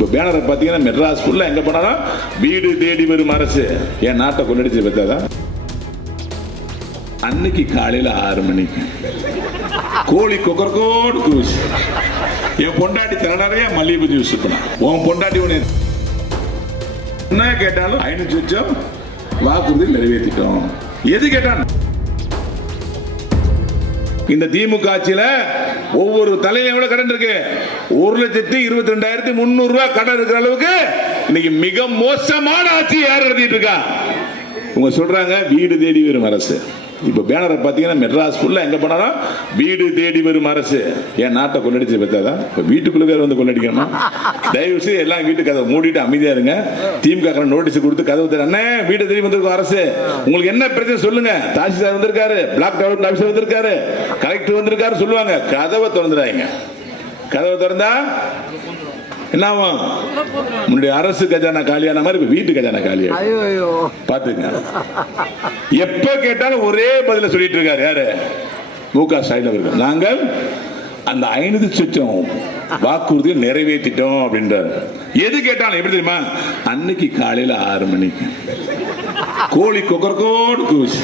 இப்ப பேனரை பாத்தீங்கன்னா மெட்ராஸ் ஃபுல்லா எங்க போனாலும் வீடு தேடி வரும் அரசு. என் நாட்டை கொள்ளடிச்சு பெற்றாதான். அன்னைக்கு காலையில 6 மணிக்கு கோழி கொக்கரக்கோடு கூச்சு. என் பொண்டாட்டி தர நிறைய மல்லிகை ஜூஸ் பண்ணா. உன் பொண்டாட்டி உன்னை என்ன கேட்டாலும் 500 லட்சம் வாக்குறுதி நிறைவேற்றிட்டோம். எது கேட்டான்? இந்த திமுக ஆட்சியில ஒவ்வொரு தலையில எவ்வளவு கடன் இருக்கு? 1,22,300 ரூபாய் கடன் இருக்கிற அளவுக்கு இன்னைக்கு மிக மோசமான ஆட்சி யார் நடத்திட்டு இருக்கா? உங்க சொல்றாங்க வீடு தேடி வரும் அரசு. இப்ப பேனரை பாத்தீங்கன்னா மெட்ராஸ் ஃபுல்லா எங்க போனாலும் வீடு தேடி வரும் அரசு. என் நாட்டை கொள்ளடிச்சு பெற்றாதான். இப்ப வீட்டுக்குள்ள வேற வந்து கொள்ளடிக்கணும். தயவு செய்து எல்லாம் வீட்டு கதவை மூடிட்டு அமைதியா இருங்க. திமுக நோட்டீஸ் கொடுத்து கதவு தர அண்ணே வீடு தேடி வந்திருக்கும் அரசு, உங்களுக்கு என்ன பிரச்சனை சொல்லுங்க. தாசில்தார் வந்திருக்காரு, பிளாக் டெவலப்மெண்ட் ஆபீசர் வந்திருக்காரு, கலெக்டர் வந்திருக்காரு சொல்லுவாங்க. கதவை திறந்துடாங்க. கதவை திறந்தா என்ன ஆகும்? முன்னாடி அரசு கஜானா காலியான மாதிரி வீட்டு கஜானா காலியா பாத்துங்க. எப்ப கேட்டாலும் ஒரே பதில சொல்லிட்டு இருக்காரு யாரு? முக ஸ்டாலின் அவர்கள். நாங்கள் அந்த 500 லட்சம் வாக்குறுதியை நிறைவேற்றிட்டோம் அப்படின்றார். எது கேட்டாலும் எப்படி தெரியுமா? அன்னைக்கு காலையில 6 மணிக்கு கோழி கொக்கரக்கோடு கூச்சு.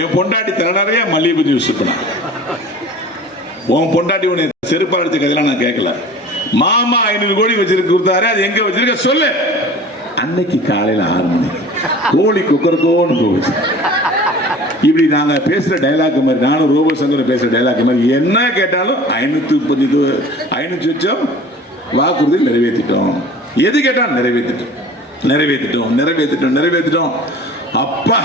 என் பொண்டாட்டி தர நிறைய மல்லிகை ஜூஸ் பண்ணா. உன் பொண்டாட்டி உன்னை செருப்பால் அடிச்ச கதையெல்லாம் நான் கேட்கல. மாமா 500 கோடி வச்சிருக்கு கொடுத்தாரு. அது எங்க வச்சிருக்க சொல்லு. அன்னைக்கு காலையில 6 மணிக்கு கோழி கொக்கரக்கோன்னு போகுது. இப்படி நாங்க பேசுற டைலாக் மாதிரி, நானும் ரோபோ சங்கர் பேசுற டைலாக் மாதிரி என்ன கேட்டாலும் 500 லட்சம் வாக்குறுதி நிறைவேற்றிட்டோம். எது கேட்டாலும் நிறைவேற்றிட்டோம். அப்பா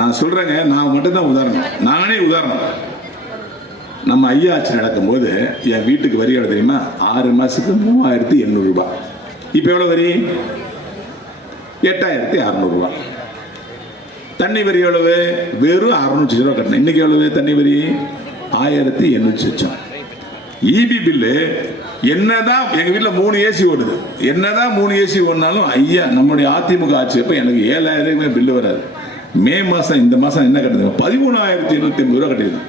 நான் சொல்றேங்க, நான் மட்டும்தான் உதாரணம். நானே உதாரணம். நம்ம ஐயா ஆட்சி நடக்கும் போது என் வீட்டுக்கு வரி எவ்வளவு தெரியுமா? 6 மாசத்துக்கு 3,800 ரூபாய். இப்ப எவ்வளவு வரி? 8,600 ரூபாய். தண்ணி வரி எவ்வளவு? வெறும் 600 ரூபாய் கட்டணும். இன்னைக்கு எவ்வளவு தண்ணி வரி? 1,800 லட்சம். இபி பில்லு என்னதான் எங்க வீட்டுல 3 ஏசி ஓடுது. என்னதான் 3 ஏசி ஓடினாலும் ஐயா நம்முடைய அதிமுக ஆட்சி அப்ப எனக்கு 7,000 பில்லு வராது. மே மாசம் இந்த மாசம் என்ன கட்டுது? 13,780 ரூபாய் கட்டிடுது.